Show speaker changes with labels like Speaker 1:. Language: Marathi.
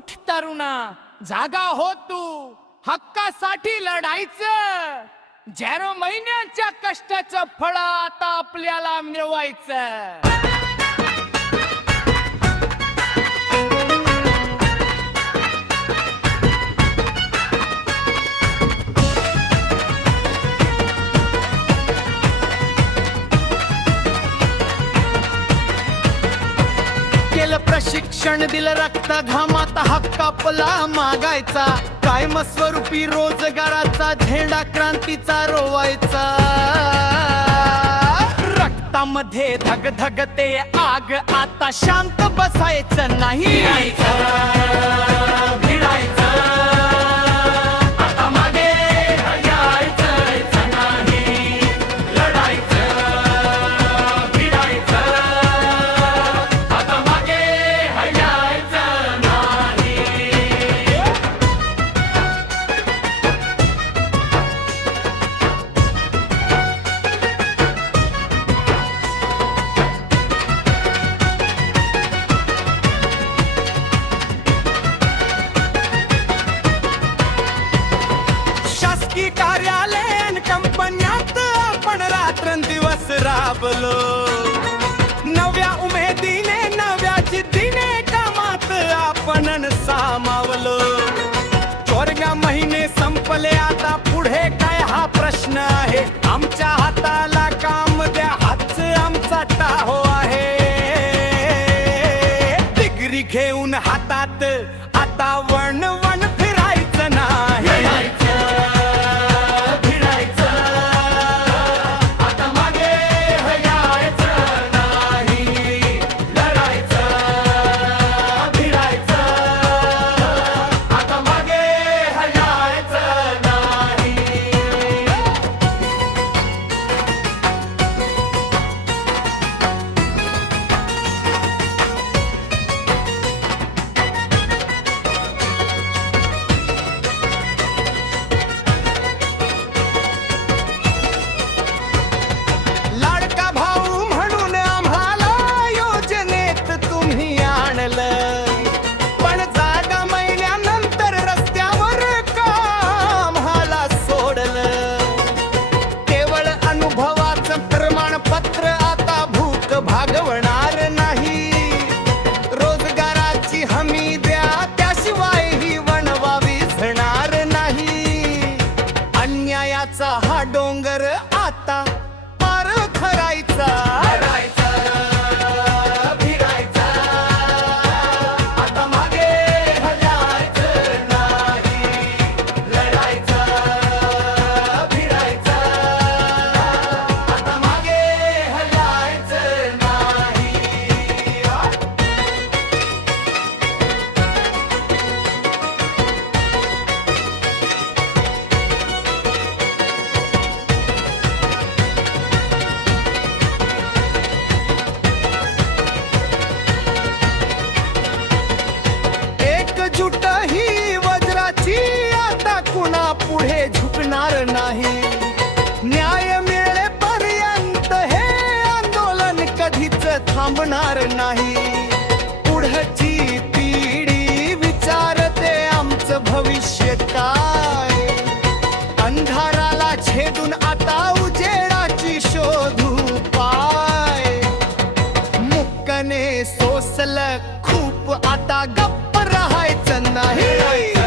Speaker 1: उठ तरुणा जागा हो तू. हक्कासाठी लढायचं. झेरो महिन्याच्या कष्टाचं फळ आता आपल्याला मिळवायचं. शिक्षण दिलं रक्त घामात हक्कापला मागायचा. कायमस्वरूपी रोजगाराचा झेंडा क्रांतीचा रोवायचा. रक्तामध्ये धगधगते आग आता शांत बसायचं नाही. राबलो नव्या उमेदीने नव्या जिद्दीने कामात आपण सामावलो. चोरग्या महिने संपले आता पुढे काय हा प्रश्न आहे? आमच्या हाताला काम द्या हाच आमचा टाहो आहे. डिग्री घेऊन हातात अचूट ही वज्राची आता कुणा पुढे झुकणार नाही. न्याय मिळेपर्यंत हे आंदोलन कधीच थांबणार नाही. पुढची पिढी विचारते आमचं भविष्य काय? अंधाराला छेदून आता उजेडाची शोधू पाय. मुक्कने सोसलं खूप आता गप्प चन्ना हे